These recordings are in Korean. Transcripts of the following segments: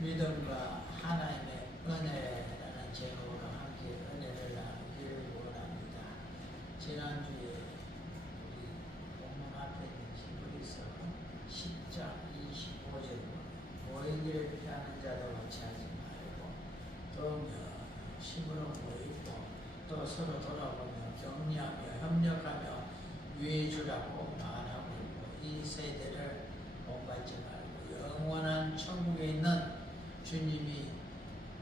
믿음과 하나님의 은혜라는 제목으로 함께 은혜를 나누기를 원합니다. 지난주에 우리 본문 앞에 있는 히브리서 10장 25절 모이기를 피하는 자도 같이 하지 말고 또 심으로 모이고 또 서로 돌아보며 격려하며 협력하며 위해 주라고 말하고 있고, 이 세대를 본받지 말고 영원한 천국에 있는 주님이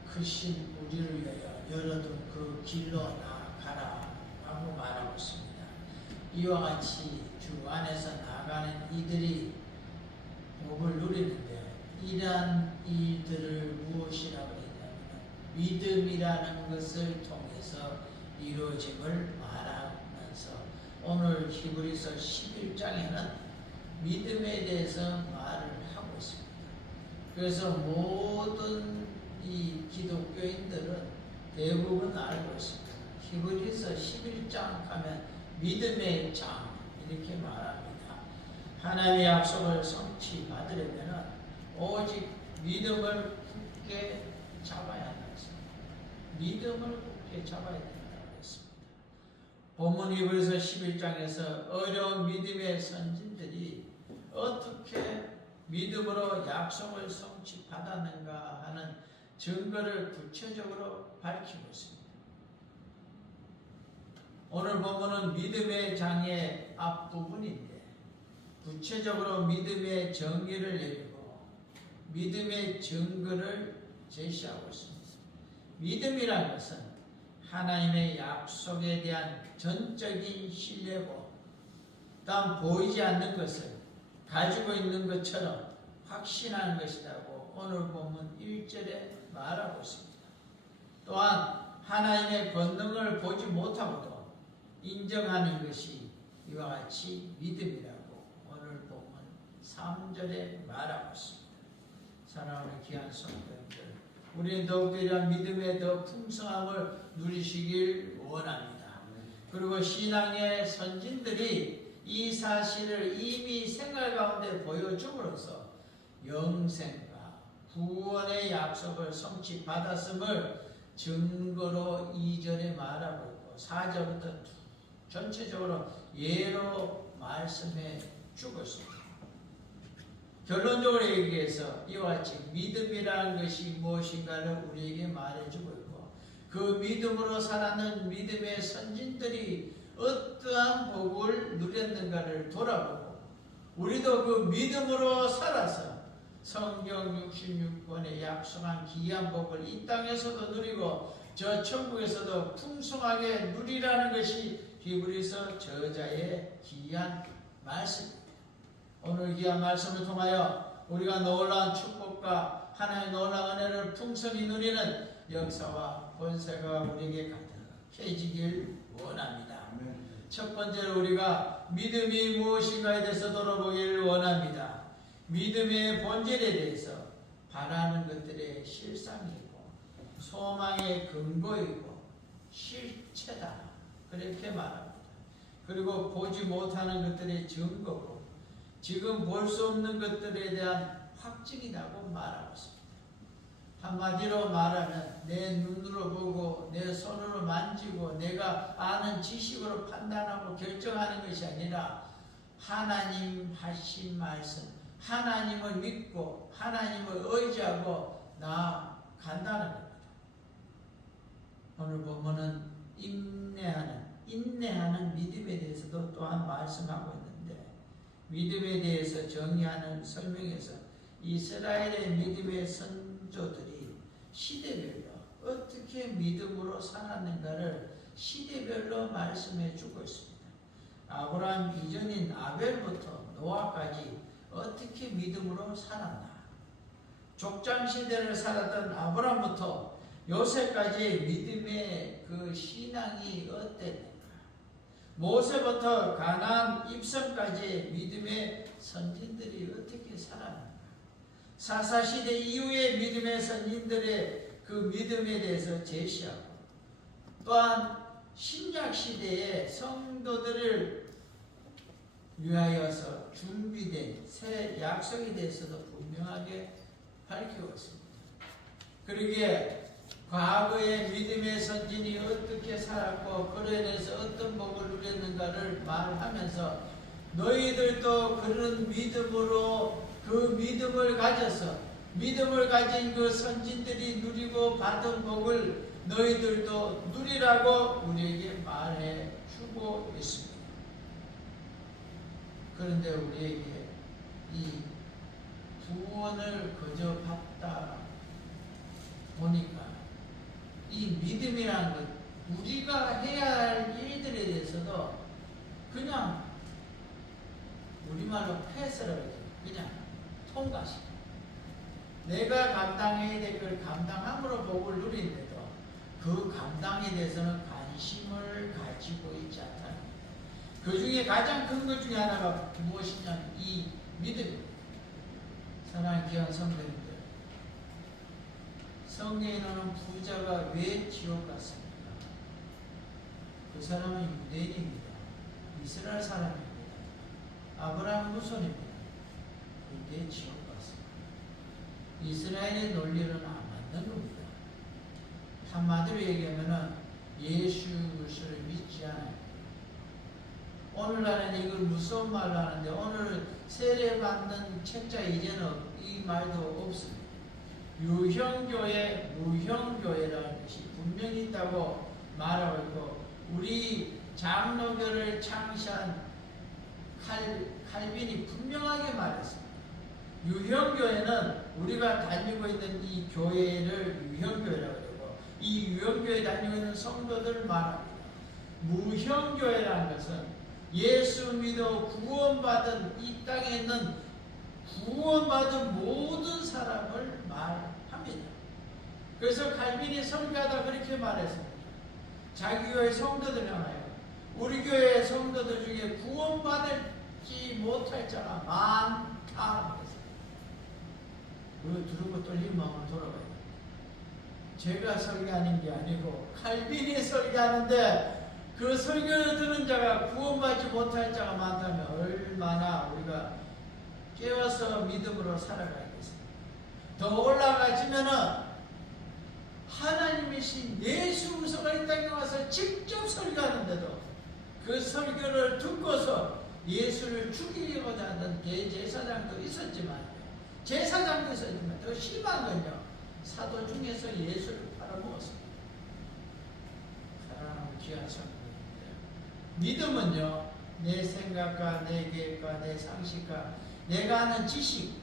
크신 우리를 위하여 열어둔 그 길로 나아가라 라고 말하고 있습니다. 이와 같이 주 안에서 나아가는 이들이 복을 누리는데, 이러한 이들을 무엇이라고 했냐면 믿음이라는 것을 통해서 이루어짐을 말하면서 오늘 히브리서 11장에는 믿음에 대해서 말을 하고 있습니다. 그래서 모든 이 기독교인들은 대부분 알고 있습니다. 히브리서 11장 하면 믿음의 장 이렇게 말합니다. 하나님의 약속을 성취 받으려면 오직 믿음을 굳게 잡아야 한다고 했습니다. 믿음을 굳게 잡아야 된다고 했습니다. 본문 히브리서 11장에서 어려운 믿음의 선진들이 어떻게 믿음으로 약속을 성취받았는가 하는 증거를 구체적으로 밝히고 있습니다. 오늘 본문은 믿음의 장의 앞부분인데 구체적으로 믿음의 정의를 내리고 믿음의 증거를 제시하고 있습니다. 믿음이라는 것은 하나님의 약속에 대한 전적인 신뢰고, 다음 보이지 않는 것을 가지고 있는 것처럼 확신하는 것이라고 오늘 본문 1절에 말하고 있습니다. 또한 하나님의 권능을 보지 못하고도 인정하는 것이 이와 같이 믿음이라고 오늘 본문 3절에 말하고 있습니다. 사랑하는 귀한 성도님들, 우리는 더욱더 이러한 믿음의 더 풍성함을 누리시길 원합니다. 그리고 신앙의 선진들이 이 사실을 이미 생활 가운데 보여줌으로써 영생과 구원의 약속을 성취받았음을 증거로 2절에 말하고 있고 4절부터 전체적으로 예로 말씀해 주고 있습니다. 결론적으로 얘기해서 이와 같이 믿음이라는 것이 무엇인가를 우리에게 말해주고 있고, 그 믿음으로 살아는 믿음의 선진들이 어떠한 복을 누렸는가를 돌아보고, 우리도 그 믿음으로 살아서 성경 66권에 약속한 귀한 복을 이 땅에서도 누리고 저 천국에서도 풍성하게 누리라는 것이 히브리서 저자의 귀한 말씀입니다. 오늘 귀한 말씀을 통하여 우리가 놀라운 축복과 하나님의 놀라운 은혜를 풍성히 누리는 역사와 권세가 우리에게 가득해지길 원합니다. 첫 번째로 우리가 믿음이 무엇인가에 대해서 돌아보기를 원합니다. 믿음의 본질에 대해서 바라는 것들의 실상이고 소망의 근거이고 실체다, 그렇게 말합니다. 그리고 보지 못하는 것들의 증거고 지금 볼 수 없는 것들에 대한 확증이라고 말하고 있습니다. 한마디로 말하면 내 눈으로 보고 내 손으로 만지고 내가 아는 지식으로 판단하고 결정하는 것이 아니라 하나님 하신 말씀, 하나님을 믿고 하나님을 의지하고 나아간다는 겁니다. 오늘 본문은 인내하는 믿음에 대해서도 또한 말씀하고 있는데, 믿음에 대해서 정의하는 설명에서 이스라엘의 믿음의 선조들이 시대별로 어떻게 믿음으로 살았는가를 시대별로 말씀해 주고 있습니다. 아브라함 이전인 아벨부터 노아까지 어떻게 믿음으로 살았나, 족장시대를 살았던 아브라함부터 요새까지 믿음의 그 신앙이 어땠는가, 모세부터 가나안 입성까지 믿음의 선진들이 어떻게 살았는가, 사사시대 이후의 믿음의 선진들의 그 믿음에 대해서 제시하고, 또한 신약시대의 성도들을 위하여서 준비된 새 약속에 대해서도 분명하게 밝히고 있습니다. 그러기에 과거의 믿음의 선진이 어떻게 살았고 그로 인해서 어떤 복을 누렸는가를 말하면서 너희들도 그런 믿음으로 그 믿음을 가져서 믿음을 가진 그 선진들이 누리고 받은 복을 너희들도 누리라고 우리에게 말해 주고 있습니다. 그런데 우리에게 이 구원을 거저 받다 보니까 이 믿음이라는 것, 우리가 해야 할 일들에 대해서도 그냥 우리말로 패스라고 하죠. 그냥 통과시켜. 내가 감당해야 될 걸 감당함으로 복을 누리는데도 그 감당에 대해서는 관심을 가지고 있지 않다는 거예요. 그 중에 가장 큰 것 중에 하나가 무엇이냐면 이 믿음입니다. 사랑하는 귀한 성도님들, 성경에 나오는 부자가 왜 지옥 갔습니까? 그 사람은 유대인입니다. 이스라엘 사람입니다. 아브라함 후손입니다. 그런데 지옥 갔습니다. 이스라엘의 논리는 안 맞는 겁니다. 한마디로 얘기하면 예수를 믿지 않아요. 오늘날에는 이걸 무서운 말로 하는데 오늘 세례받는 책자 이제는 이 말도 없습니다. 유형교회, 무형교회라는 것이 분명히 있다고 말하고 있고 우리 장로교를 창시한 칼빈이 분명하게 말했습니다. 유형교회는 우리가 다니고 있는 이 교회를 유형교회라고 그러고 이 유형교회에 다니고 있는 성도들을 말합니다. 무형교회라는 것은 예수 믿어 구원받은 이 땅에 있는 구원받은 모든 사람을 말합니다. 그래서 칼빈이 설교하다 그렇게 말했습니다. 자기 교회 성도들 향하여 우리 교회 성도들 중에 구원받지 못할 자가 많다. 그거 들고 떨린 마음으로 돌아가야 돼요. 제가 설교하는 게 아니고 칼빈이 설교하는데 그 설교를 듣는 자가 구원받지 못할 자가 많다면 얼마나 우리가 깨워서 믿음으로 살아가야겠습니다. 더 올라가지면은 하나님이신 예수 그리스도가 이 땅에 와서 직접 설교하는데도 그 설교를 듣고서 예수를 죽이려고자 하는 대제사장도 있었지만 제사장도 있었지만 더 심한 건요 사도 중에서 예수를 팔아먹었습니다. 사랑하는 귀한 성도님들, 믿음은요 내 생각과 내 계획과 내 상식과 내가 아는 지식,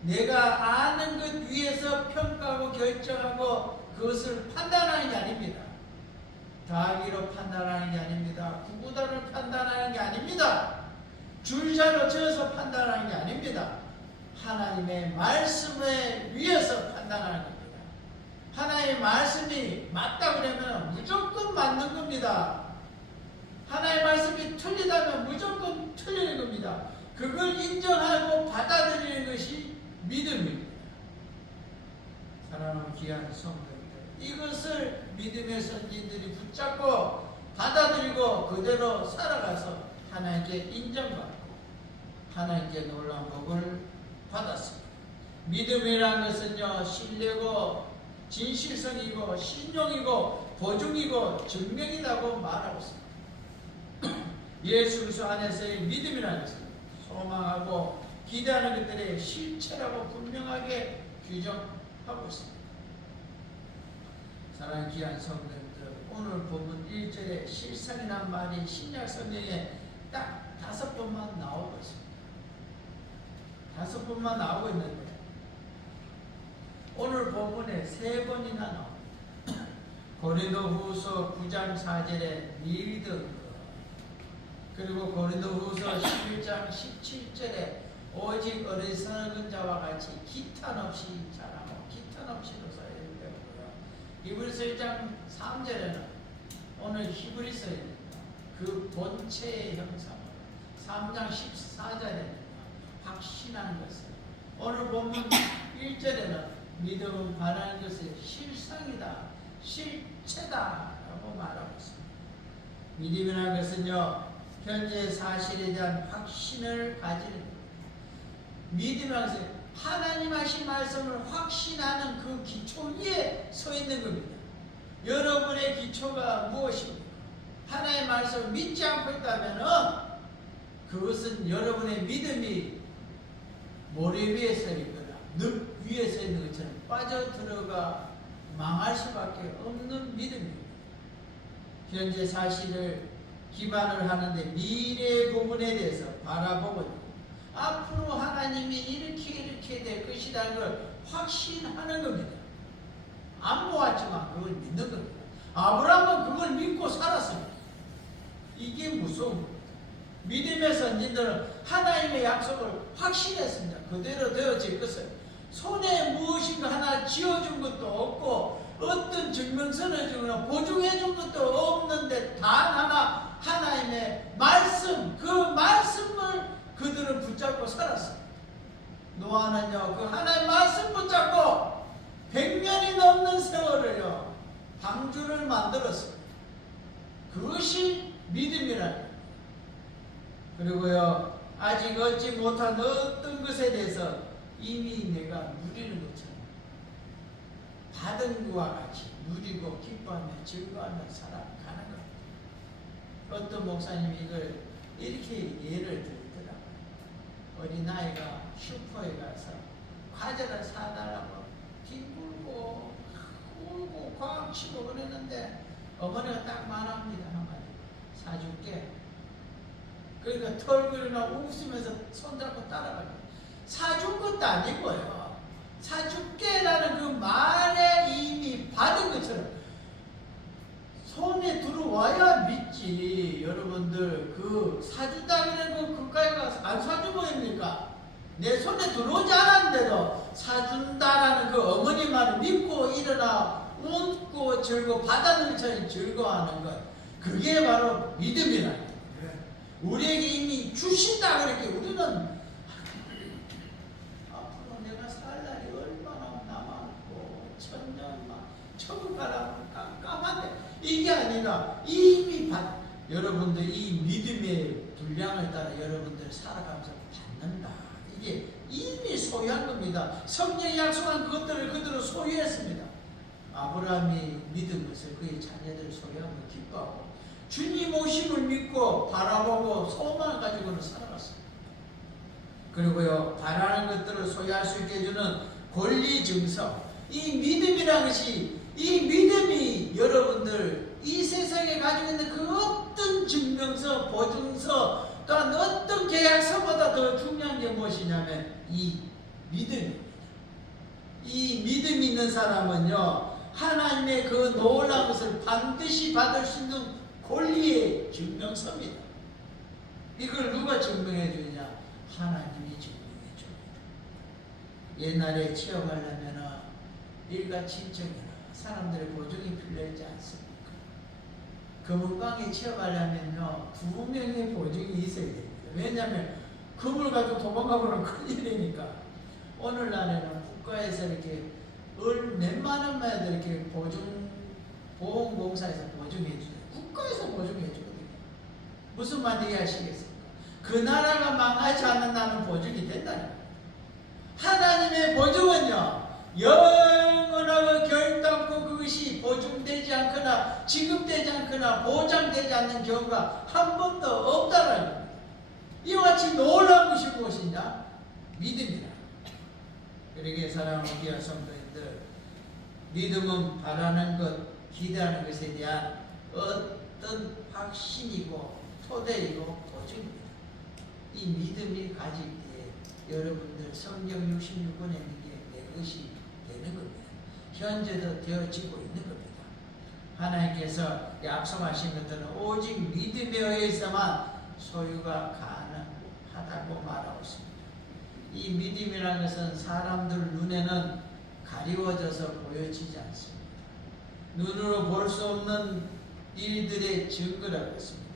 내가 아는 것 위에서 평가하고 결정하고 그것을 판단하는 게 아닙니다. 더하기로 판단하는 게 아닙니다. 구구단을 판단하는 게 아닙니다. 줄자로 지어서 판단하는 게 아닙니다. 하나님의 말씀에 위해서 판단하는 겁니다. 하나님의 말씀이 맞다 그러면 무조건 맞는 겁니다. 하나님의 말씀이 틀리다면 무조건 틀리는 겁니다. 그걸 인정하고 받아들이는 것이 믿음입니다. 사랑하는 귀한 성도들, 이것을 믿음의 선진들이 붙잡고 받아들이고 그대로 살아가서 하나님께 인정받고 하나님께 놀라운 복을 받았습니다. 믿음이라는 것은요 신뢰고 진실성이고 신용이고 보증이고 증명이라고 말하고 있습니다. 예수 그리스도 안에서의 믿음이라는 것은 소망하고 기대하는 것들의 실체라고 분명하게 규정하고 있습니다. 사랑하는 귀한 성도님들, 오늘 본문 1절에 실상이란 말이 신약 성경에 딱 5번만 나오고 있습니다. 5번만 나오고 있는데 오늘 본문에 3번이나 나옵니다. 고린도후서 9장 4절에 믿음, 그리고 고린도후서 11장 17절에 오직 어리석은 자와 같이 기탄 없이 자라고 기탄 없이로서 배우고요. 히브리서 1장 3절에는 오늘 히브리서에 그 본체의 형상으로 3장 14절에는 확신한 것을, 오늘 본문 1절에는 믿음은 바라는 것의 실상이다, 실체다 라고 말하고 있습니다. 믿음이라는 것은요 현재 사실에 대한 확신을 가지는 겁니다. 믿음이라는 것은 하나님 하신 말씀을 확신하는 그 기초 위에 서 있는 겁니다. 여러분의 기초가 무엇입니까? 하나님의 말씀을 믿지 않고 있다면 그것은 여러분의 믿음이 모래 위에 서 있거나 늪 위에 서 있는 것처럼 빠져들어가 망할 수밖에 없는 믿음입니다. 현재 사실을 기반을 하는데 미래 부분에 대해서 바라보고 앞으로 하나님이 이렇게 될 것이라는 걸 확신하는 겁니다. 안 보았지만 그걸 믿는 겁니다. 아브라함은 그걸 믿고 살았습니다. 이게 무서운 겁니다. 믿음의 선진들은 하나님의 약속을 확신했습니다. 그대로 되어질 것을. 손에 무엇인가 하나 쥐어준 것도 없고 어떤 증명서를 주거나 보증해준 것도 없는데 단 하나 하나님의 말씀, 그 말씀을 그들은 붙잡고 살았습니다. 노아는요 그 하나님의 말씀 붙잡고 100년이 넘는 세월을요 방주를 만들었습니다. 그것이 믿음이라는. 그리고요 아직 얻지 못한 어떤 것에 대해서 이미 내가 누리는 것처럼 받은 것과 같이 누리고 기뻐하며 즐거워하며 살아가는 겁니다. 어떤 목사님이 이걸 이렇게 예를 들더라고요. 어린아이가 슈퍼에 가서 과자를 사달라고 뒹굴고 울고 꽉 치고 그랬는데 어머니가 딱 말합니다. 한마디 사줄게. 그러니까 털걸이나 웃으면서 손잡고 따라갑니다. 사준 것도 아니고요. 사줄게라는 그 말에 이미 받은 것처럼 손에 들어와야 믿지. 여러분들 그 사준다는 건 그까지 가서 안 사준 거입니까? 내 손에 들어오지 않았는데도 사준다라는 그 어머니 말을 믿고 일어나 웃고 즐거워 받아는 것처럼 즐거워하는 것, 그게 바로 믿음이라는 거예요. 우리에게 이미 주신다 그렇게 우리는 앞으로 내가 살 날이 얼마나 남았고 천년만 천국 가라고 깜깜한데 이게 아니라 이미 여러분들 이 믿음의 분량을 따라 여러분들 살아가면서 받는다. 이게 이미 소유한 겁니다. 성령이 약속한 그것들을 그대로 소유했습니다. 아브라함이 믿은 것을 그의 자녀들을 소유한 걸 기뻐하고 주님 오심을 믿고 바라보고 소망을 가지고는 살아갔습니다. 그리고요 바라는 것들을 소유할 수 있게 해주는 권리 증서, 이 믿음이라는 것이, 이 믿음이 여러분들 이 세상에 가지고 있는 그 어떤 증명서, 보증서, 또한 어떤 계약서보다 더 중요한 게 무엇이냐면 이 믿음입니다. 이 믿음이 있는 사람은요 하나님의 그 놀라운 것을 반드시 받을 수 있는 권리의 증명서입니다. 이걸 누가 증명해 주느냐? 하나님이 증명해 줍니다. 옛날에 취업하려면 일가 친척이나 사람들의 보증이 필요하지 않습니까? 금은방에 취업하려면요 2명의 보증이 있어야 됩니다. 왜냐하면 금을 가지고 도망가고는 큰일이니까. 오늘날에는 국가에서 이렇게 몇만 원만 이렇게 보험공사에서 보증해 주세요. 국가에서 보증해 주거든요. 무슨 말 이해하시겠습니까? 그 나라가 망하지 않는다는 보증이 된다는 거예요. 하나님의 보증은요 영원하고 결단코 그것이 보증되지 않거나 지급되지 않거나 보장되지 않는 경우가 한 번도 없다는 겁니다. 이와 같이 놀라운 것이 무엇이냐? 믿음이라. 그러기에 사랑하는 귀한 성도님들, 믿음은 바라는 것, 기대하는 것에 대한 어떤 확신이고 토대이고 보증입니다. 이 믿음이 가질 때 여러분들 성경 66권에 있는 게 내 것이 되는 겁니다. 현재도 되어지고 있는 겁니다. 하나님께서 약속하신 것들은 오직 믿음에 의해서만 소유가 가능하다고 말하고 있습니다. 이 믿음이라는 것은 사람들 눈에는 가리워져서 보여지지 않습니다. 눈으로 볼 수 없는 일들의 증거라고 했습니다.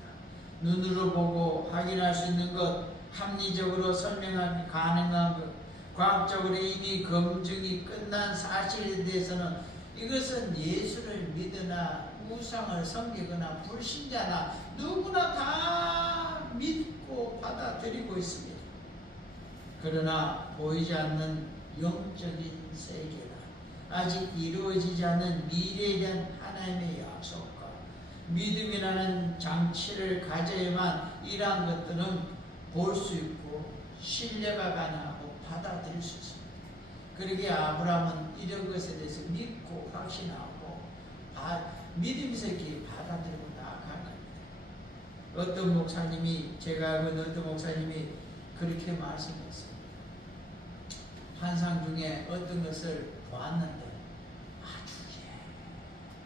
눈으로 보고 확인할 수 있는 것, 합리적으로 설명하기 가능한 것, 과학적으로 이미 검증이 끝난 사실에 대해서는 이것은 예수를 믿으나 우상을 섬기거나 불신자나 누구나 다 믿고 받아들이고 있습니다. 그러나 보이지 않는 영적인 세계라 아직 이루어지지 않은 미래에 대한 하나님의 약속과 믿음이라는 장치를 가져야만 이러한 것들은 볼 수 있고 신뢰가 가능하고 받아들일 수 있습니다. 그러기에 아브라함은 이런 것에 대해서 믿고 확신하고 믿으면서 이렇게 받아들이고 나아간 겁니다. 어떤 목사님이 제가 알고 어떤 목사님이 그렇게 말씀했어요. 환상 중에 어떤 것을 보았는데 아주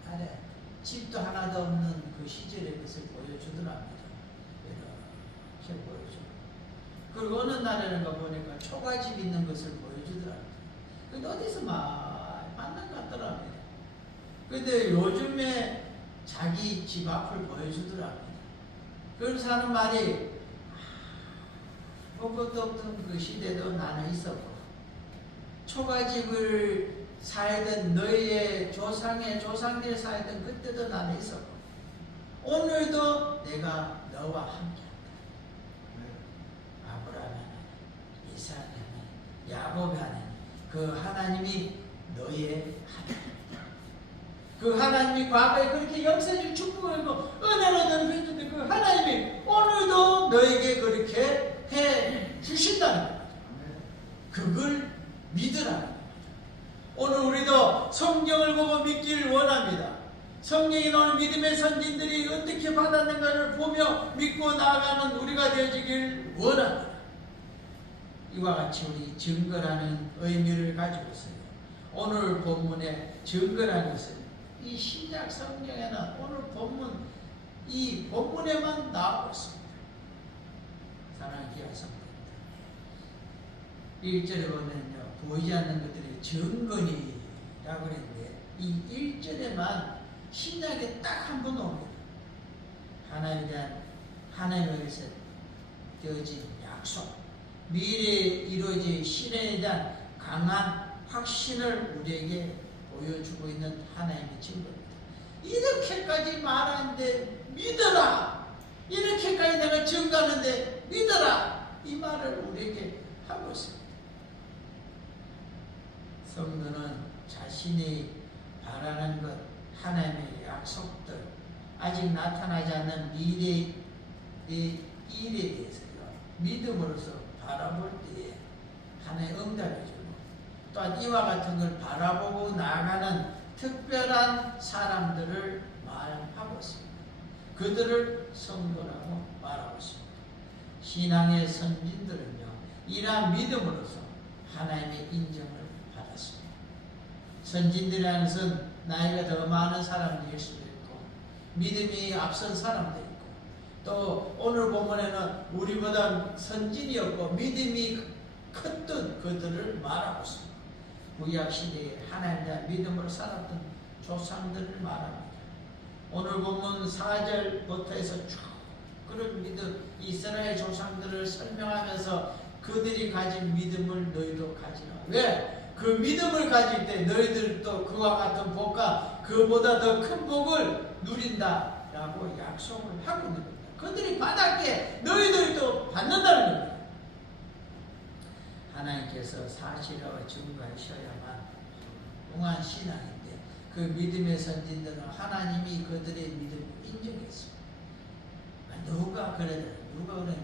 옛날에 집도 하나도 없는 그 시절의 것을 보여주더랍니다. 이렇게 보여주고 그리고 어느 날에는 보니까 초가집 있는 것을 보여주더랍니다. 근데 어디서 많이 만난 것 같더랍니다. 근데 요즘에 자기 집 앞을 보여주더랍니다. 그래서 하는 말이 아무것도 없던 그 시대도 나는 있었고 초가집을 살던 너희의 조상의 조상들이 살던 그때도 나는 있었고 오늘도 내가 너와 함께한다. 아브라함 하나님, 이삭 하나님, 야곱 하나님 그 하나님이 너의 하나님이다. 그 하나님이 과거에 그렇게 역사적 축복을 하고 은혜로 너를 해줬는데 그 하나님이 오늘도 너에게 그렇게 해 주신다는 거죠. 그걸 믿으라는 거죠. 오늘 우리도 성경을 보고 믿기를 원합니다. 성경에 나오는 믿음의 선진들이 어떻게 받았는가를 보며 믿고 나아가는 우리가 되어지길 원합니다. 이와 같이 우리 증거라는 의미를 가지고 있어요. 오늘 본문의 증거라는 것은 이 신약 성경에는 오늘 본문 이 본문에만 나오고 있습니다. 사랑하는 귀한 성도입니다. 1절에 보면요 보이지 않는 것들이 증거니라고 했는데 이 1절에만 신약에 딱 한 번 옵니다. 하나님에 대한 하나님에게서 되어진 약속 미래에 이루어질 실현에 대한 강한 확신을 우리에게 보여주고 있는 하나님의 증거입니다. 이렇게까지 말하는데 믿어라. 이렇게까지 내가 증거하는데 믿어라. 이 말을 우리에게 하고 있습니다. 성도는 자신이 바라는 것, 하나님의 약속들, 아직 나타나지 않는 미래의 일에 대해서요 믿음으로서 바라볼 때에 하나의 응답해 주고 또한 이와 같은 걸 바라보고 나아가는 특별한 사람들을 말하고 있습니다. 그들을 성도라고 말하고 있습니다. 신앙의 선진들은요 이러한 믿음으로서 하나님의 인정을 받았습니다. 선진들이라는 것은 나이가 더 많은 사람들일 수도 있고 믿음이 앞선 사람도 있고 또 오늘 본문에는 우리보다 선진이었고 믿음이 컸던 그들을 말하고 있습니다. 구약시대에 하나님에 대한 믿음으로 살았던 조상들을 말합니다. 오늘 본문 4절부터 해서 쭉 그런 믿음 이스라엘 조상들을 설명하면서 그들이 가진 믿음을 너희도 가지라. 왜? 그 믿음을 가질 때 너희들도 그와 같은 복과 그보다 더 큰 복을 누린다라고 약속을 하고 있는 겁니다. 그들이 받았기에 너희들도 받는다는 겁니다. 하나님께서 사실과 증거하셔야만 동안 신앙인데 그 믿음의 선진들은 하나님이 그들의 믿음을 인정했습니다. 누가 그래도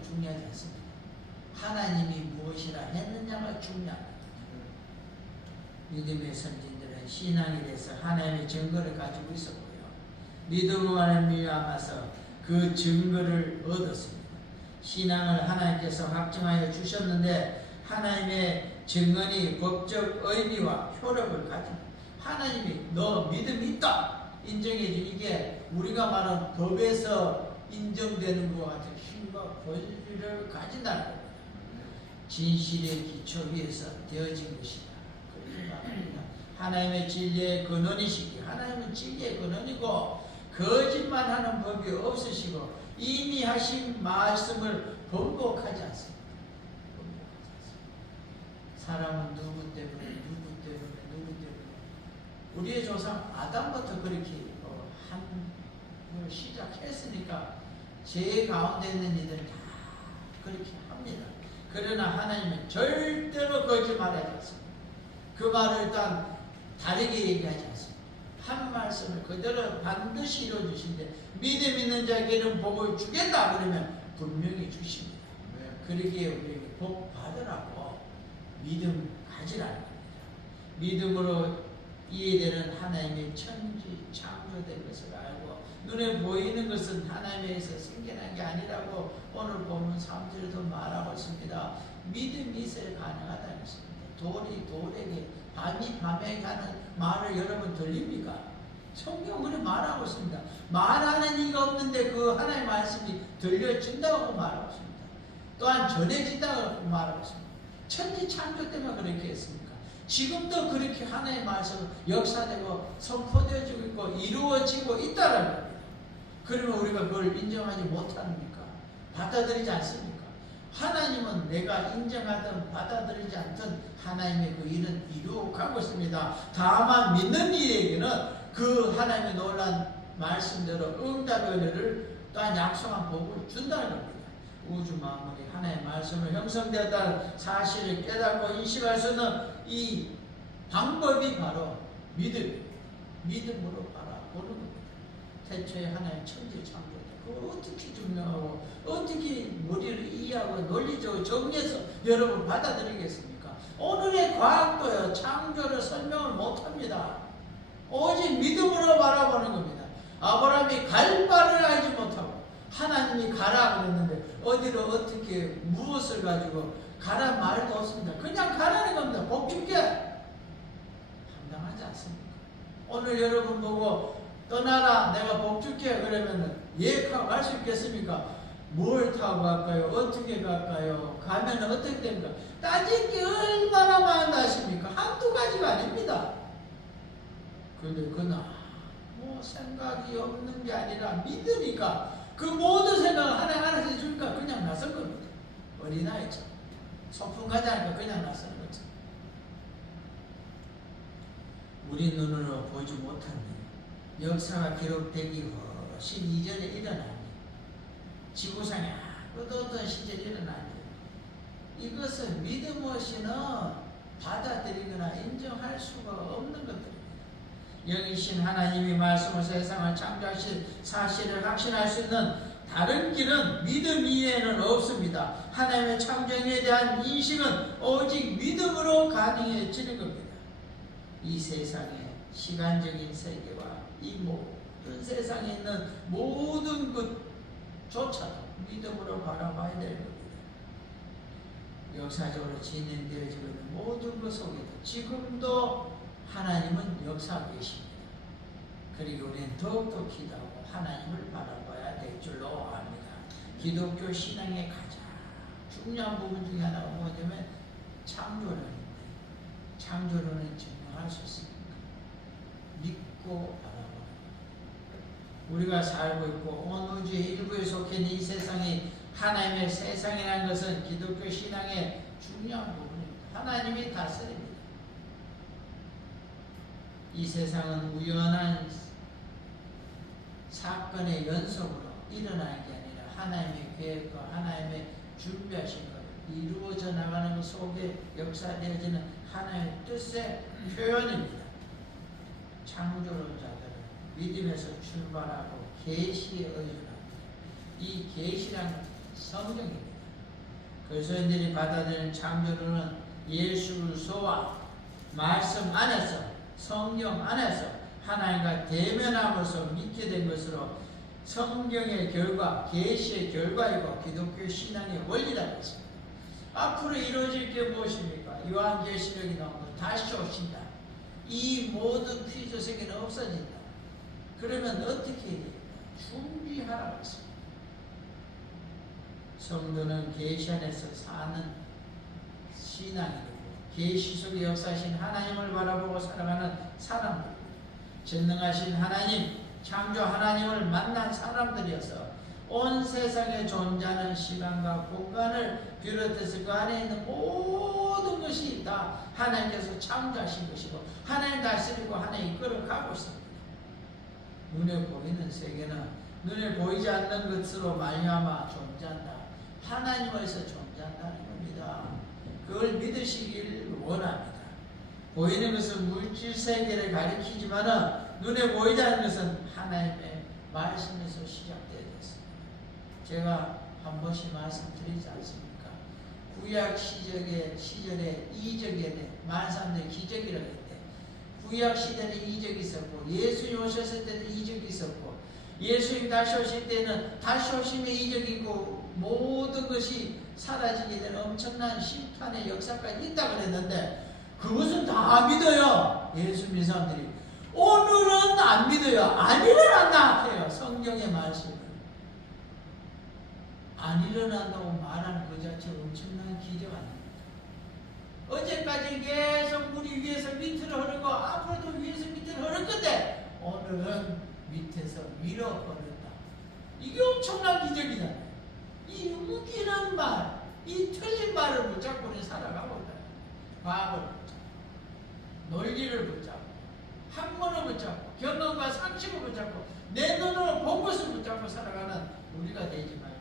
중요하지 않습니다. 하나님이 무엇이라 했느냐가 중요합니다. 믿음의 선진들은 신앙에 대해서 하나님의 증거를 가지고 있었고요. 믿음으로 말미암아서 그 증거를 얻었습니다. 신앙을 하나님께서 확정하여 주셨는데 하나님의 증언이 법적 의미와 효력을 가집니다. 하나님이 너 믿음이 있다 인정해 주 이게 우리가 말하는 법에서 인정되는 것과 같은 힘과 권리를 가진다는 겁니다. 진실의 기초 위에서 되어진 것이다. 그렇게 말합니다. 하나님의 진리의 근원이시기 하나님은 진리의 근원이고 거짓말하는 법이 없으시고 이미 하신 말씀을 번복하지 않습니다. 사람은 누구 때문에 우리의 조상 아담부터 그렇게 한 시작했으니까 제 가운데 있는 이들 다 그렇게 합니다. 그러나 하나님은 절대로 거짓말하지 않습니다. 그 말을 일단 다르게 얘기하지 않습니다. 한 말씀을 그대로 반드시 이루어주신데 믿음 있는 자에게는 복을 주겠다 그러면 분명히 주십니다. 그러기에 우리에게 복 받으라고 믿음 가지라는 겁니다. 믿음으로 이해되는 하나님의 천지 창조된 것을 알고 눈에 보이는 것은 하나님에서 생겨난 게 아니라고 오늘 보면 3절에도 말하고 있습니다. 믿음이 있어야 가능하다는 것입니다. 돌이 돌에게 밤이 밤에 가는 말을 여러분 들립니까? 성경 그렇게 말하고 있습니다. 말하는 이가 없는데 그 하나님의 말씀이 들려진다고 말하고 있습니다. 또한 전해진다고 말하고 있습니다. 천지 창조 때만 그렇게 했습니까? 지금도 그렇게 하나님의 말씀은 역사되고 선포되어지고 있고 이루어지고 있다는 겁니다. 그러면 우리가 그걸 인정하지 못합니까? 받아들이지 않습니까? 하나님은 내가 인정하든 받아들이지 않든 하나님의 그 일은 이루어가고 있습니다. 다만 믿는 이에게는 그 하나님의 놀란 말씀대로 응답의 은혜를 또한 약속한 복을 준다는 겁니다. 우주 만물이 하나님의 말씀을 형성되었다는 사실을 깨닫고 인식할 수 있는 이 방법이 바로 믿음으로 바라보는 겁니다. 태초에 하나님 천지 창조다. 그걸 어떻게 증명하고 어떻게 머리를 이해하고 논리적으로 정리해서 여러분 받아들이겠습니까? 오늘의 과학도요 창조를 설명을 못합니다. 오직 믿음으로 바라보는 겁니다. 아브라함이 갈 바를 알지 못하고 하나님이 가라 그랬는데 어디로 어떻게 무엇을 가지고 가라 말도 없습니다. 그냥 가라는 겁니다. 복 줄게. 감당하지 않습니까? 오늘 여러분 보고 떠나라 내가 복 줄게 그러면 예약하고 갈 수 있겠습니까? 뭘 타고 갈까요? 어떻게 갈까요? 가면 어떻게 됩니까? 따질 게 얼마나 많다 하십니까? 한두 가지가 아닙니다. 근데 그나 뭐 생각이 없는 게 아니라 믿으니까 그 모든 생각을 하나님 알아서 해주니까 그냥 나선 겁니다. 어린아이처럼 소풍 가자니까 그냥 나서는 거죠. 우리 눈으로 보지 못하는 역사가 기록되기 훨씬 이전에 일어난 지구상에 아무도 어떤 시절에 일어난 이것은 믿음 없이는 받아들이거나 인정할 수가 없는 것들입니다. 영이신 하나님이 말씀으로 세상을 창조하신 사실을 확신할 수 있는 다른 길은 믿음 이외에는 없습니다. 하나님의 창조에 대한 인식은 오직 믿음으로 가능해지는 겁니다. 이 세상의 시간적인 세계와 이 모든 세상에 있는 모든 것조차도 믿음으로 바라봐야 될 겁니다. 역사적으로 진행되어지고 있는 모든 것 속에도 지금도 하나님은 역사하고 계십니다. 그리고 우리는 더욱더 기도하고 하나님을 바라봐야 될 줄로 압니다. 기독교 신앙의 가장 중요한 부분 중에 하나가 뭐냐면 창조론인데 창조론은 증명할 수 있습니까? 믿고 바라보는 우리가 살고 있고 온 우주의 일부에 속해 있는 이 세상이 하나님의 세상이라는 것은 기독교 신앙의 중요한 부분입니다. 하나님이 다스립니다. 이 세상은 우연한 사건의 연속으로 일어나는 게 아니라 하나님의 계획과 하나님의 준비하신 것 이루어져 나가는 것 속에 역사되어지는 하나님의 뜻의 표현입니다. 창조론자들은 믿음에서 출발하고 계시에 의존합니다. 이 계시란 성경입니다. 그리스도인들이 받아들이는 창조론은 예수 그리스도와 말씀 안에서 성경 안에서 하나님과 대면함으로써 믿게 된 것으로 성경의 결과, 계시의 결과이고 기독교 신앙의 원리라고 했습니다. 앞으로 이루어질 게 무엇입니까? 요한계시록이 나오고 다시 오신다. 이 모든 퀴즈 세계는 없어진다. 그러면 어떻게 해야 됩니까? 준비하라고 했습니다. 성도는 계시 안에서 사는 신앙이고 계시 속에 역사하신 하나님을 바라보고 살아가는 사람들, 전능하신 하나님, 창조 하나님을 만난 사람들이어서 온 세상에 존재하는 시간과 공간을 비롯해서 그 안에 있는 모든 것이 다 하나님께서 창조하신 것이고 하나님 다스리고 하나님 이끌어가고 있습니다. 눈에 보이는 세계는 눈에 보이지 않는 것으로 말미암아 존재한다. 하나님에서 존재한다는 겁니다. 겁니다. 그걸 믿으시길 원합니다. 보이는 것은 물질 세계를 가리키지만 눈에 보이지 않는 것은 하나님의 말씀에서 시작되어야 됐습니다. 제가 한 번씩 말씀드리지 않습니까? 구약 시절에 이적에 많은 사람들이 기적이라고 했는데, 구약 시대는 이적이 있었고, 예수님 오셨을 때는 이적이 있었고, 예수님 다시 오실 때는 다시 오심의 이적이 있고, 모든 것이 사라지게 되는 엄청난 심판의 역사까지 있다고 그랬는데, 그것은 다 믿어요. 예수 믿는 사람들이. 오늘은 안 믿어요. 안 일어난다 해요. 성경의 말씀을. 안 일어난다고 말하는 그 자체 엄청난 기적 아닙니까? 어제까지 계속 물이 위에서 밑으로 흐르고 앞으로도 위에서 밑으로 흐를 건데 오늘은 밑에서 위로 흐른다. 이게 엄청난 기적이잖아요. 이 우기는 말, 이 틀린 말을 붙잡고 우리 살아가고 있다. 과학을 붙잡고, 논리를 붙잡고, 학문을 붙잡고, 경험과 상식을 붙잡고, 내 눈으로 본 것을 붙잡고 살아가는 우리가 되지 말고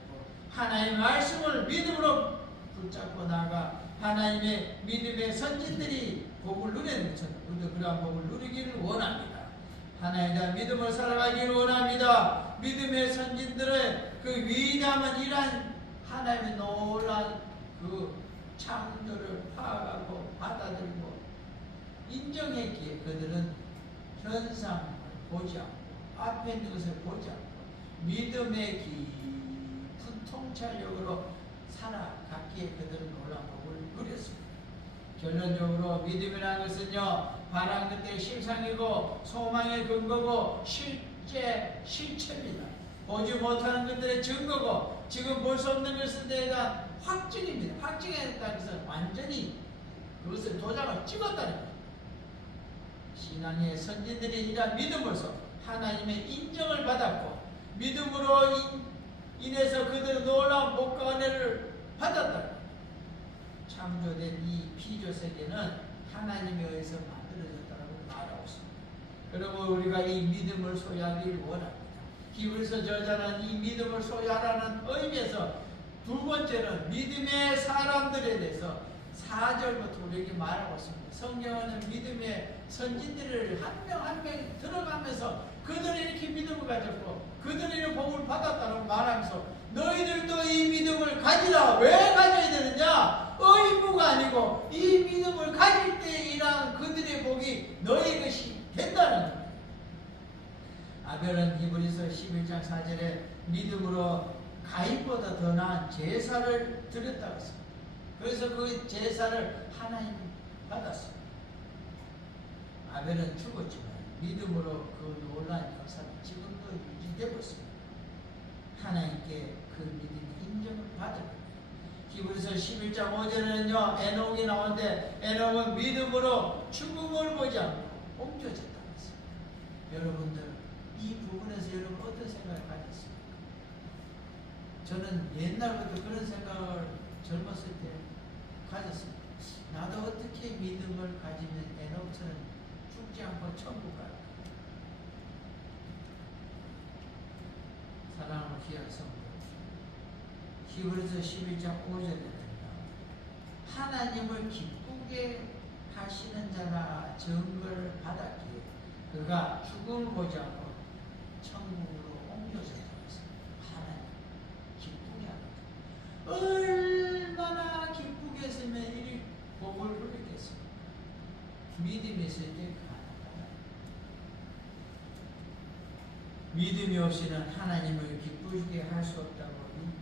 하나님의 말씀을 믿음으로 붙잡고 나아가 하나님의 믿음의 선진들이 복을 누리는 것처럼 우리도 그러한 복을 누리기를 원합니다. 하나님에 대한 믿음을 살아가기를 원합니다. 믿음의 선진들의 그 위대함은 이러한 하나님의 놀라운 그 창조를 파악하고 받아들이고 인정했기에 그들은 현상을 보지 않고 앞에 있는 것을 보지 않고 믿음의 깊은 통찰력으로 살아갔기에 그들은 놀라운 복을 누렸습니다. 결론적으로 믿음이라는 것은요, 바라는 것들의 실상이고 소망의 근거고 실체입니다. 보지 못하는 것들의 증거고 지금 볼 수 없는 것에 대한 확증입니다. 확증했다는 것은 완전히 그것을 도장을 찍었다는 거예요. 신앙의 선진들이 이러한 믿음으로써 하나님의 인정을 받았고 믿음으로 인해서 그들은 놀라운 복과 은혜를 받았다는 거예요. 창조된 이 피조 세계는 하나님에 의해서 만들어졌다고 말하고 있습니다. 그러면 우리가 이 믿음을 소유하기를 원합니다. 히브리서 저자는 이 믿음을 소유하라는 의미에서 두 번째는 믿음의 사람들에 대해서 4절부터 우리에게 말하고 있습니다. 성경은 믿음의 선진들을 한 명 한 명 들어가면서 그들이 이렇게 믿음을 가졌고 그들이 복을 받았다고 말하면서 너희들도 이 믿음을 가지라. 왜 가져야 되느냐? 의무가 아니고 이 믿음을 가질 때 이러한 그들의 복이 너희 것이 된다는 거예요. 아벨은 히브리서 11장 4절에 믿음으로 가인보다 더 나은 제사를 드렸다고 했습니다. 그래서 그 제사를 하나님이 받았습니다. 아벨은 죽었지만 믿음으로 그 놀라운 역사는 지금도 유지되고 있습니다. 하나님께 그 믿음이 인정을 받은 히브리서 11장 5절에는요 에녹이 나오는데 에녹은 믿음으로 죽음을 보지 않고 옮겨졌다고 했습니다. 여러분들 이 부분에서 여러분 어떤 생각을 가졌습니까? 저는 옛날부터 그런 생각을 젊었을 때 가졌습니다. 나도 어떻게 믿음을 가지면 에녹처럼 죽지 않고 천국 갈까? 사랑하는 귀한 성도, 히브리서 11장 5절에 됩니다. 하나님을 기쁘게 하시는 자가 증거를 받았기에 그가 죽음을 보지 않고 천국으로 옮겨졌다고 했습니다. 하나님 기쁘게 하는 자. 얼마나 기쁘게 했으면 이 복을 누리겠습니까? 믿음이 있을 때 가능하다. 믿음이 없이는 하나님을 기쁘게 할 수 없다고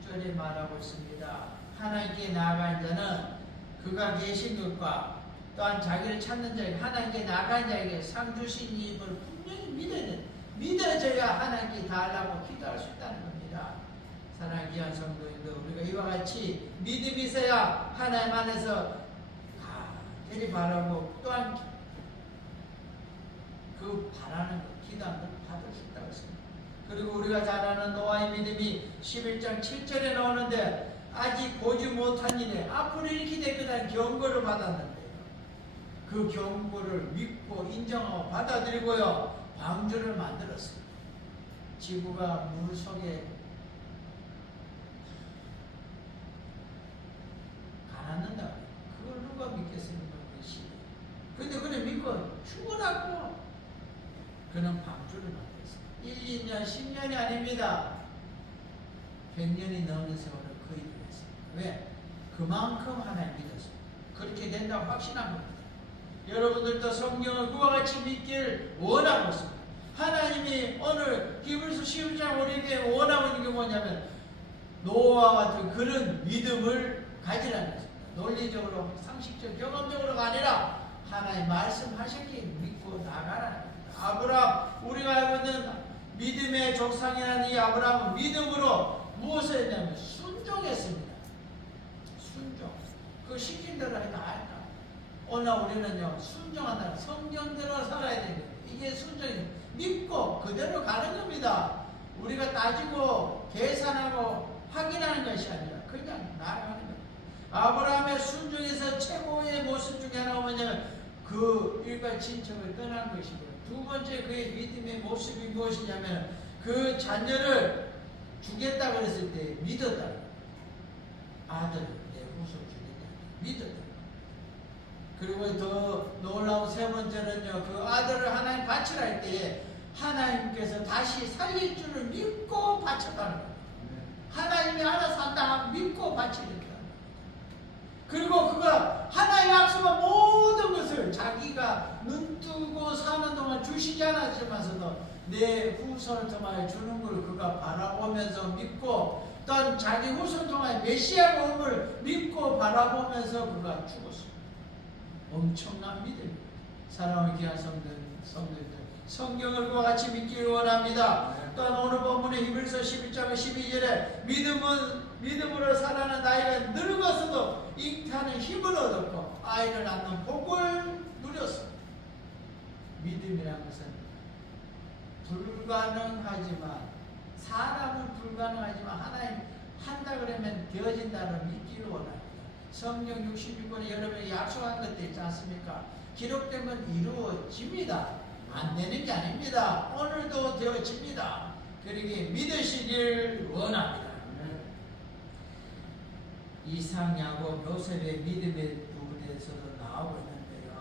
6절에 말하고 있습니다. 하나님께 나아간 자는 그가 계신 것과 또한 자기를 찾는 자에게 하나님께 나아간 자에게 상 주신 이임을 분명히 믿어야 돼. 믿어져야 하나님께 달라고 기도할 수 있다는 겁니다. 사랑하는 귀한 성도님들, 우리가 이와 같이 믿음이 있어야 하나님 안에서 간절히 바라고 또한 그 바라는 것, 기도하는 걸 받을 수 있다고 했습니다. 그리고 우리가 잘 아는 노아의 믿음이 11장 7절에 나오는데 아직 보지 못한 일에 앞으로 이렇게 될 거라는 경고를 받았는데 그 경고를 믿고 인정하고 받아들이고요 방주를 만들었습니다. 지구가 물 속에 않는다. 그걸 누가 믿겠습니까? 근데 그래 믿고 죽으라고. 그는 방주를 만들었어요. 1, 2년, 10년이 아닙니다. 100년이 넘는 세월을 그 일을 했어요. 왜? 그만큼 하나님 믿었어요. 그렇게 된다고 확신한 겁니다. 여러분들도 성경을 그와 같이 믿길 원하고 있습니다. 하나님이 오늘 히브리서 11장 우리에게 원하고 있는 게 뭐냐면 노아와 같은 그런 믿음을 가지라는 것입니다. 논리적으로, 상식적, 경험적으로가 아니라 하나님 말씀하셨기에 믿고 나가라는 겁니다. 아브라함, 우리가 알고 있는 믿음의 조상이라는 이 아브라함은 믿음으로 무엇을 했냐면 순종했습니다. 순종. 그 시킨 대로 다 할까? 오늘 우리는요 순종한다. 성경대로 살아야 됩니다. 이게 순종이 믿고 그대로 가는 겁니다. 우리가 따지고 계산하고 확인하는 것이 아니라 그냥 나아가는 겁니다. 아브라함의 순종에서 최고의 모습 중에 하나가 뭐냐면 그 일가 친척을 떠난 것이고요. 두 번째 그의 믿음의 모습이 무엇이냐면 그 자녀를 주겠다 그랬을 때 믿었다. 아들을 내 후손 주겠다. 믿었다. 그리고 더 놀라운 세 번째는요, 그 아들을 하나님 바치라 할 때에 하나님께서 다시 살릴 줄을 믿고 바쳤다는 거예요. 하나님이 알아서 한다 믿고 바치겠다. 그리고 그가 하나의 약속한 모든 것을 자기가 눈뜨고 사는 동안 주시지 않았지만서도 내 후손을 통하여 주는 걸 그가 바라보면서 믿고 또 자기 후손을 통하여 메시아가 오음을 믿고 바라보면서 그가 죽었습니다. 엄청난 믿음. 사랑하는 귀한 성도님들, 성경을 그와 같이 믿기를 원합니다. 또한 오늘 본문의 히브리서 11장 12절에 믿음으로 살아는 나이가 늙어서도 잉태하는 힘을 얻었고 아이를 낳는 복을 누렸습니다. 믿음이라는 것은 불가능하지만 사람은 불가능하지만 하나님 한다 그러면 되어진다는 믿기를 원합니다. 성경 66권에 여러분이 약속한 것들 있지 않습니까? 기록된 건 이루어집니다. 안 되는 게 아닙니다. 오늘도 되어집니다. 그러기에 믿으시길 원합니다. 이삭, 야곱, 요셉의 믿음의 부분에서도 나오고 있는데요.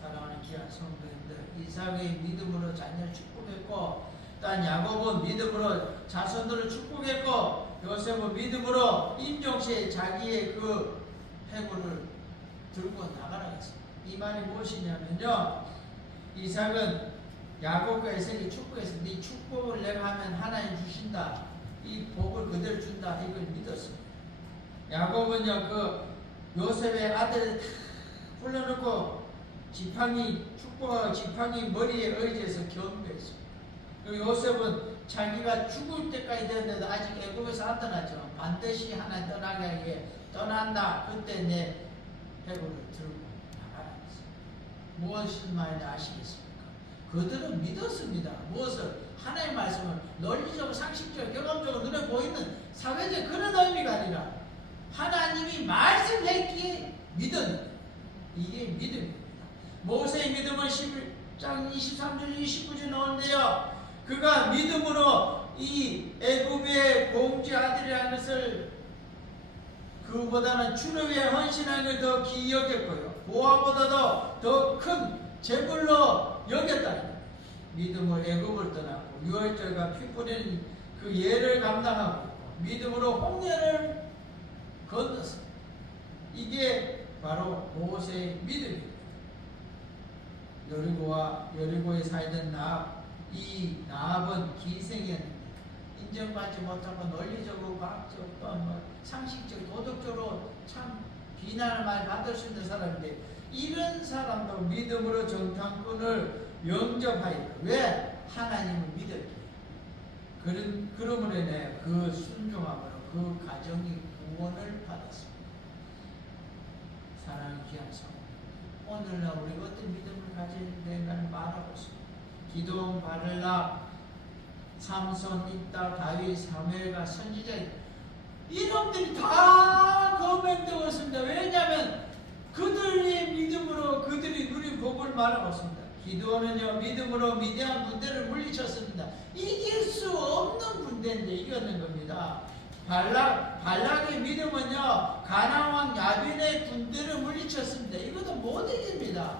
사랑하는 귀한 성도님들, 이삭의 믿음으로 자녀를 축복했고, 또한 야곱은 믿음으로 자손들을 축복했고, 요셉은 믿음으로 임종시에 자기의 그 해골을 들고 나가라 했습니다. 이 말이 무엇이냐면요, 이삭은 야곱과 에서에게 축복했습니다. 이 축복을 내가 하면 하나님 주신다, 이 복을 그대로 준다, 이걸 믿었습니다. 야곱은요, 그 요셉의 아들을 다 불러놓고 지팡이 축복하고 지팡이 머리에 의지해서 경배했습니다. 그리고 요셉은 자기가 죽을 때까지 되었는데도 아직 애굽에서 안 떠났죠. 반드시 하나님 떠나게 하기에 떠난다. 그때 내 해골을 들고 나가라 했습니다. 무엇인 말인지 아시겠습니까? 그들은 믿었습니다. 무엇을? 하나님의 말씀을 논리적으로, 상식적으로, 경험적으로 눈에 보이는 사회적 그런 의미가 아니라 하나님이 말씀했기에 믿었는데 이게 믿음입니다. 모세의 믿음은 11장 23절 29절 나오는데요. 그가 믿음으로 이 애굽의 공주 아들이라는 것을 그보다는 주를 위해 헌신하는 걸 더 기이 여겼고요. 보화보다도 더 큰 재물로 여겼다. 믿음으로 애굽을 떠나고 유월절과 피 뿌리는 그 예를 감당하고 믿음으로 홍해를 건넜습니다. 이게 바로 모세의 믿음입니다. 여리고에 살던 나압, 이 나압은 기생이었는데 인정받지 못하고 논리적으로, 과학적으로, 또 상식적, 도덕적으로 참 비난을 많이 받을 수 있는 사람인데 이런 사람도 믿음으로 정탐꾼을 영접하였다. 왜? 하나님을 믿었기에. 그러므로 인해 그 순종함으로 그 가정이 구원을 받았습니다. 사랑하는 귀한 성도, 오늘날 우리가 어떤 믿음을 가져야 되는가를 말하고 있습니다. 기도원, 바를랍, 삼손, 입다, 다윗, 사무엘과 선지자, 이놈들이 다 거명되고 있습니다. 왜냐하면 그들의 믿음으로 그들이 누린 복을 말하고 있습니다. 기도원은요, 믿음으로 미디안 군대를 물리쳤습니다. 이길 수 없는 군대인데 이겼는 겁니다. 발락의 믿음은요, 가나안 야빈의 군대를 물리쳤습니다. 이것도 못 이깁니다.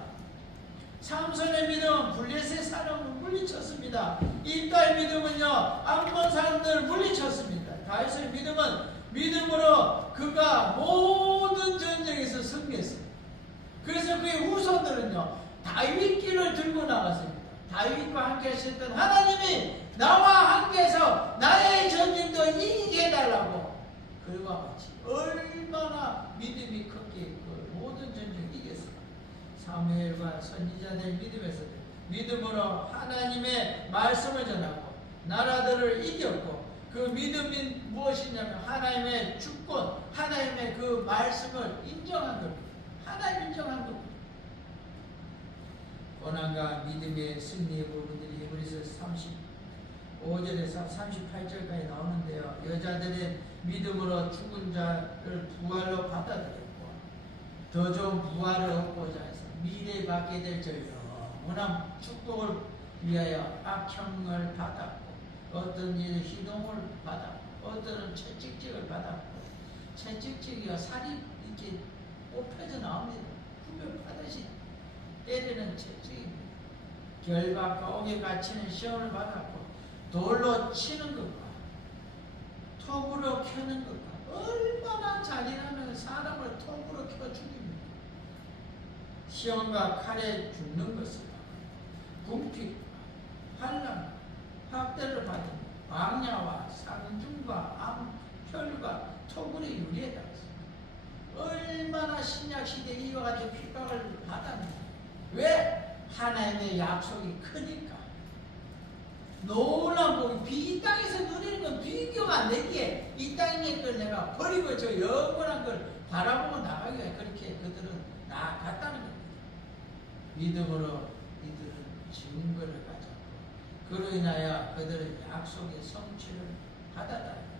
삼손의 믿음은 블레셋 사람을 물리쳤습니다. 입다의 믿음은요, 암몬 사람들을 물리쳤습니다. 다윗의 믿음은 믿음으로 그가 모든 전쟁에서 승리했습니다. 그래서 그의 후손들은요, 다윗 길을 들고 나갔습니다. 다윗과 함께 하셨던 하나님이 나와 함께해서 나의 전쟁도 이기게 해달라고. 그와 같이 얼마나 믿음이 컸기에 그 모든 전쟁을 이겼습니다. 사무엘과 선지자들 믿음으로 하나님의 말씀을 전하고 나라들을 이겼고, 그 믿음이 무엇이냐면 하나님의 주권, 하나님의 그 말씀을 인정한 겁니다. 하나님 인정한 겁니다. 고난과 믿음의 승리의 부분들이 히브리서 35절에서 38절까지 나오는데요. 여자들의 믿음으로 죽은 자를 부활로 받아들였고, 더 좋은 부활을 얻고자 해서 미래에 받게 될 저 영원한 축복을 위하여 악형을 받았고, 어떤 일 희동을 받았고, 어떤 채찍질을 받았고, 채찍질이가 살이 이렇게 뽑혀져 나옵니다. 분명 받으시 때리는 채찍입니다. 결박과 옥에 갇히는 시험을 받았고, 돌로 치는 것과 톱으로 켜는 것과 얼마나 잔인하면 사람을 톱으로 켜 죽입니다. 시험과 칼에 죽는 것을 궁핍, 환난, 학대를 받은 광야와 상중과 암혈과 토굴의 유리에 달았습니다. 얼마나 신약시대에 이와 같은 핍박을 받았는지. 왜? 하나님의 약속이 크니까. 놀라운 복이 이 땅에서 누리는 건 비교가 안 되기에 이 땅의 걸 내가 버리고 저 영원한 걸 바라보고 나가기 위해 그렇게 그들은 나아갔다는 겁니다. 믿음으로 이들은 증거를 가졌고, 그로 인하여 그들은 약속의 성취를 받았다는 겁니다.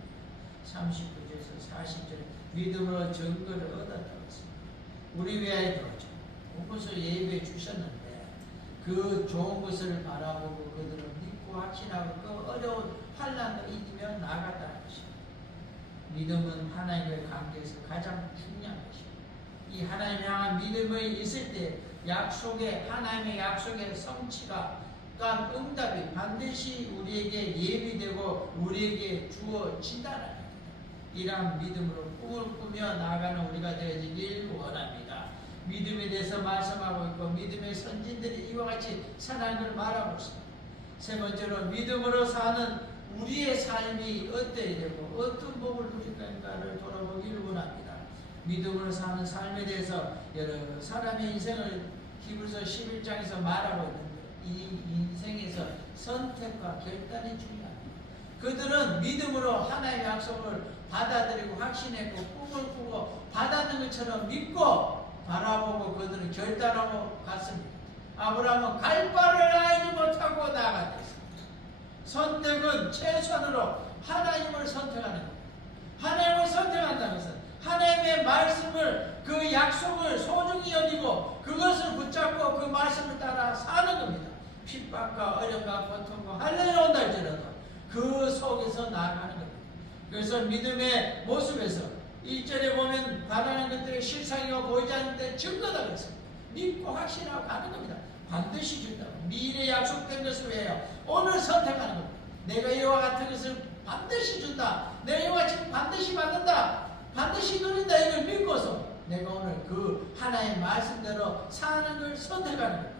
39절에서 40절에 믿음으로 증거를 얻었다고 했습니다. 우리 위하여 좋은 것을 예배해 주셨는데 그 좋은 것을 바라보고 그들은 믿고 확신하고 그 어려운 환난을 이기며 나아갔다는 것입니다. 믿음은 하나님과의 관계에서 가장 중요한 것입니다. 이 하나님 향한 믿음이 있을 때 하나님의 약속의 성취가, 또한 응답이 반드시 우리에게 예비되고 우리에게 주어진다는 겁니다. 이러한 믿음으로 꿈을 꾸며 나아가는 우리가 되어지길 원합니다. 믿음에 대해서 말씀하고 있고, 믿음의 선진들이 이와 같이 사는 걸 말하고 있습니다. 세 번째로 믿음으로 사는 우리의 삶이 어때야 되고 어떤 복을 누릴 건가를 돌아보기를 원합니다. 믿음으로 사는 삶에 대해서 여러 사람의 인생을 히브리서 11장에서 말하고 있는데, 이 인생에서 선택과 결단이 중요합니다. 그들은 믿음으로 하나님의 약속을 받아들이고 확신했고 꿈을 꾸고 받았는 것처럼 믿고 바라보고 그들은 결단하고 갔습니다. 아브라함은 갈 바를 알지 못하고 나아갔습니다. 선택은 최선으로 하나님을 선택하는 겁니다. 하나님을 선택한다는 것은 하나님의 말씀을, 그 약속을 소중히 여기고 그것을 붙잡고 그 말씀을 따라 사는 겁니다. 핍박과 어려움과 고통과 할례가 온다 할지라도 그 속에서 나아가는 겁니다. 그래서 믿음의 모습에서 1절에 보면 바라는 것들의 실상이고 보이지 않는데 증거다 그랬습니다. 믿고 확신하고 가는 겁니다. 반드시 준다. 미래에 약속된 것을 위하여 오늘 선택하는 겁니다. 내가 이와 같은 것을 반드시 준다. 내가 이와 같이 반드시 받는다. 반드시 누린다. 이걸 믿고서 내가 오늘 그 하나의 말씀대로 사는 걸 선택하는 겁니다.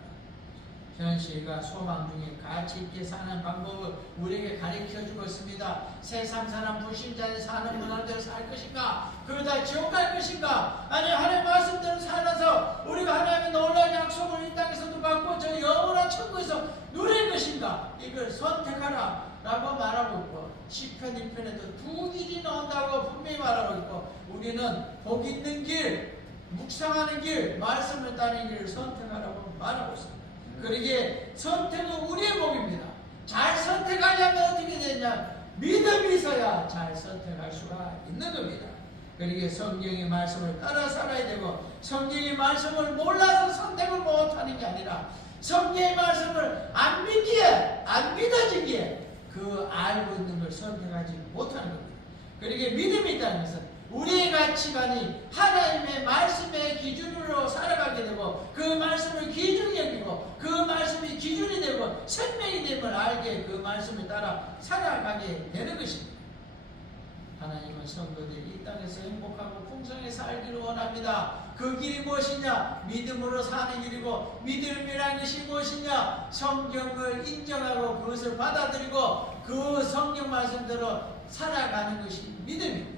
현실과 소망 중에 가치 있게 사는 방법을 우리에게 가르쳐주고 있습니다. 세상 사람 불신자의 사는 문화대로 살 것인가? 그러다 지옥 갈 것인가? 아니 하나님의 말씀대로 살아서 우리가 하나님의 놀라운 약속을 이 땅에서도 받고 저 영원한 천국에서 누릴 것인가? 이걸 선택하라 라고 말하고 있고, 시편 1편에도 두 길이 나온다고 분명히 말하고 있고, 우리는 복 있는 길, 묵상하는 길, 말씀을 따르는 길을 선택하라고 말하고 있습니다. 그러기에 선택은 우리의 복입니다. 잘 선택하려면 어떻게 되냐? 믿음이 있어야 잘 선택할 수가 있는 겁니다. 그러기에 성경의 말씀을 따라 살아야 되고, 성경의 말씀을 몰라서 선택을 못하는 게 아니라 성경의 말씀을 안 믿기에, 안 믿어지기에 그 알고 있는 걸 선택하지 못하는 겁니다. 그러게 믿음이 있다는 것은 우리의 가치관이 하나님의 말씀의 기준으로 살아가게 되고 그 말씀을 기준이 여기고 그 말씀이 기준이 되고 생명이 됨을 알게 그 말씀을 따라 살아가게 되는 것입니다. 하나님은 성도들이 이 땅에서 행복하고 풍성하게 살기를 원합니다. 그 길이 무엇이냐? 믿음으로 사는 길이고 믿음이라는 것이 무엇이냐? 성경을 인정하고 그것을 받아들이고 그 성경 말씀대로 살아가는 것이 믿음입니다.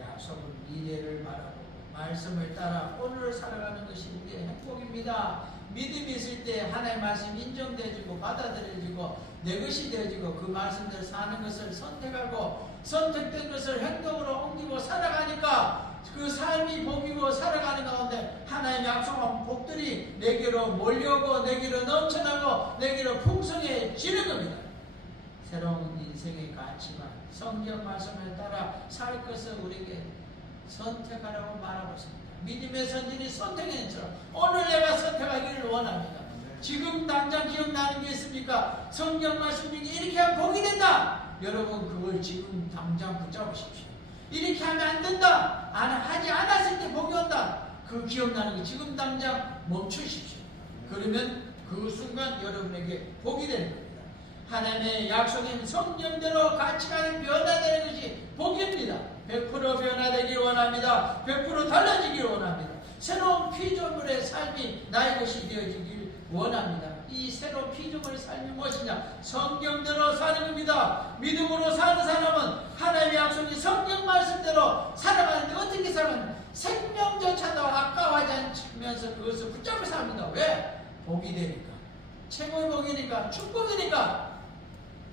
약속은 미래를 바라보고 말씀을 따라 오늘을 살아가는 것이 우리의 행복입니다. 믿음이 있을 때 하나님의 말씀이 인정되어지고 받아들여지고 내 것이 되어지고 그 말씀대로 사는 것을 선택하고 선택된 것을 행동으로 옮기고 살아가니까 그 삶이 복이고 살아가는 가운데 하나님의 약속한 복들이 내게로 몰려오고 내게로 넘쳐나고 내게로 풍성해지는 겁니다. 새로운 인생의 가치관 성경 말씀을 따라 살 것을 우리에게 선택하라고 말하고 있습니다. 믿음의 선진이 선택인 것처럼 오늘 내가 선택하기를 원합니다. 지금 당장 기억나는 게 있습니까? 성경 말씀 중에 이렇게 하면 복이 된다. 여러분 그걸 지금 당장 붙잡으십시오. 이렇게 하면 안 된다. 하지 않았을 때 복이 온다. 그 기억나는 거 지금 당장 멈추십시오. 그러면 그 순간 여러분에게 복이 되는 겁니다. 하나님의 약속인 성경대로 가치관이 변화되는 것이 복입니다. 100% 변화되길 원합니다. 100% 달라지길 원합니다. 새로운 피조물의 삶이 나의 것이 되어지길 원합니다. 이 새로운 피조물의 삶이 무엇이냐? 성경대로 사는 겁니다. 믿음으로 사는 사람은 하나님의 약속이 성경 말씀대로 살아가는데 어떻게 살아가냐? 생명조차도 아까워하지 않으면서 그것을 붙잡고 삽니다. 왜? 복이 되니까. 최고의 복이니까. 축복이니까.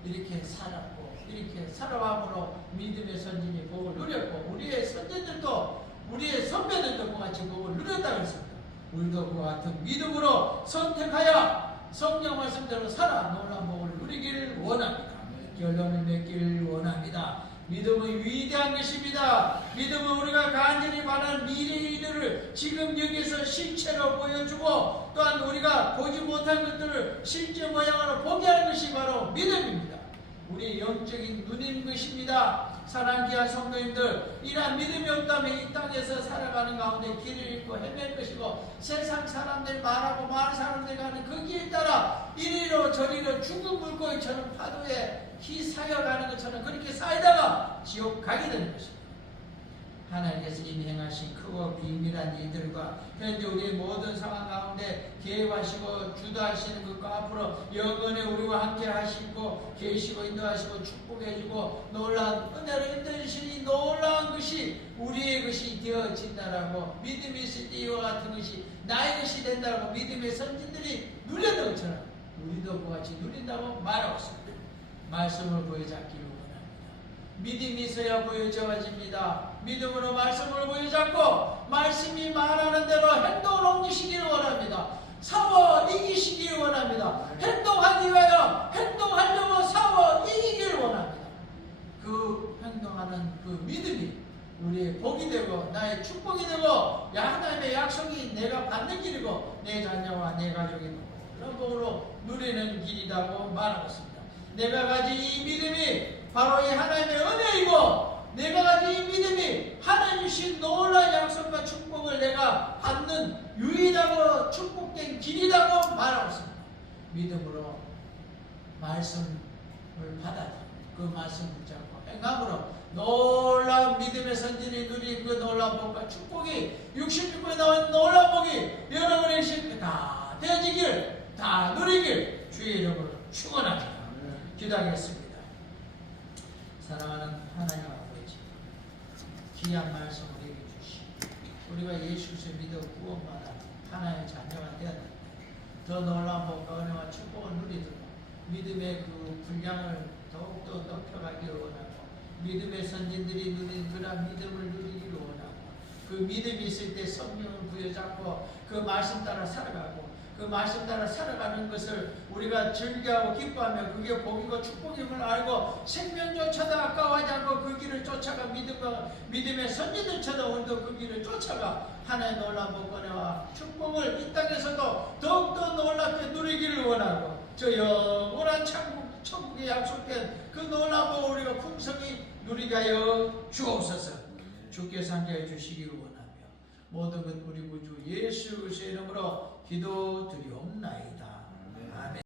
이렇게 살았고 이렇게 살아감으로 믿음의 선진이 복을 누렸고 우리의 선진들도 우리의 선배들도 그와 같이 복을 누렸다고 했습니다. 우리도 그와 같은 믿음으로 선택하여 성경 말씀대로 살아 놀라운 복을 누리기를 원합니다. 결론을 맺기를 원합니다. 믿음은 위대한 것입니다. 믿음은 우리가 간절히 바라는 미래의 일들을 지금 여기서 실체로 보여주고 또한 우리가 보지 못한 것들을 실제 모양으로 보게 하는 것이 바로 믿음입니다. 우리의 영적인 눈인 것입니다. 사랑하는 귀한 성도님들, 이러한 믿음이 없다면 이 땅에서 살아가는 가운데 길을 잃고 헤맬 것이고 세상 사람들 말하고 많은 사람들이 가는 그 길 따라 이리로 저리로 죽은 물고기처럼 파도에 휘사여가는 것처럼 그렇게 쌓이다가 지옥 가게 되는 것입니다. 하나님께서 이미 행하신 크고 비밀한 일들과 현재 우리의 모든 상황 가운데 계획하시고 주도하시는 것과 앞으로 영원히 우리와 함께 하시고 계시고 인도하시고 축복해주고 놀라운 은혜를 인도해주신 이 놀라운 것이 우리의 것이 되어진다라고 믿음이 있을 때 이와 같은 것이 나의 것이 된다라고 믿음의 선진들이 누렸던 것처럼 우리도 그와 같이 누린다고 말하고 있습니다. 말씀을 보여잡기를 원합니다. 믿음이 있어야 보여져집니다. 믿음으로 말씀을 보여잡고 말씀이 말하는 대로 행동을 옮기시기를 원합니다. 싸워 이기시기를 원합니다. 행동하기 위하여 행동하려고 싸워 이기기를 원합니다. 그 행동하는 그 믿음이 우리의 복이 되고 나의 축복이 되고 하나님의 약속이 내가 받는 길이고 내 자녀와 내 가족이 그런 복으로 누리는 길이라고 말하고 있습니다. 내가 가진 이 믿음이 바로 이 하나님의 은혜이고 내가 가진 이 믿음이 하나님 주신 놀라운 약속과 축복을 내가 받는 유일하고 축복된 길이라고 말하고 있습니다. 믿음으로 말씀을 받아들이고 그 말씀 붙잡고 행함으로 놀라운 믿음의 선진이 누린 그 놀라운 복과 축복이 66번에 나온 놀라운 복이 여러분의 신께 다 되어지길 다 누리길 주의 이름으로 축원합니다. 기도하겠습니다. 사랑하는 하나님 아버지, 귀한 말씀 우리에게 주시고 우리가 예수 그리스도를 믿어 구원받아 하나님의 자녀가 되었는데 더 놀라운 복과 은혜와 축복을 누리도록 믿음의 그 분량을 더욱더 높여가기를 원하고 믿음의 선진들이 누린 그런 믿음을 누리기를 원하고 그 믿음이 있을 때 성령을 부여잡고 그 말씀 따라 살아가고 그 말씀 따라 살아가는 것을 우리가 즐겨하고 기뻐하며 그게 복이고 축복임을 알고 생명조차도 아까워하지 않고 그 길을 쫓아가 믿음의 선지들처럼 우리도 그 길을 쫓아가 하나님의 놀라운 복권과 축복을 이 땅에서도 더욱더 놀랍게 누리기를 원하고 저 영원한 천국에 약속된 그 놀라운 복 우리가 풍성히 누리게 하여 주옵소서. 주께서 함께해 주시기를 원하며 모든 것 우리 구주 예수 그리스도의 이름으로 기도드리옵나이다. 아멘.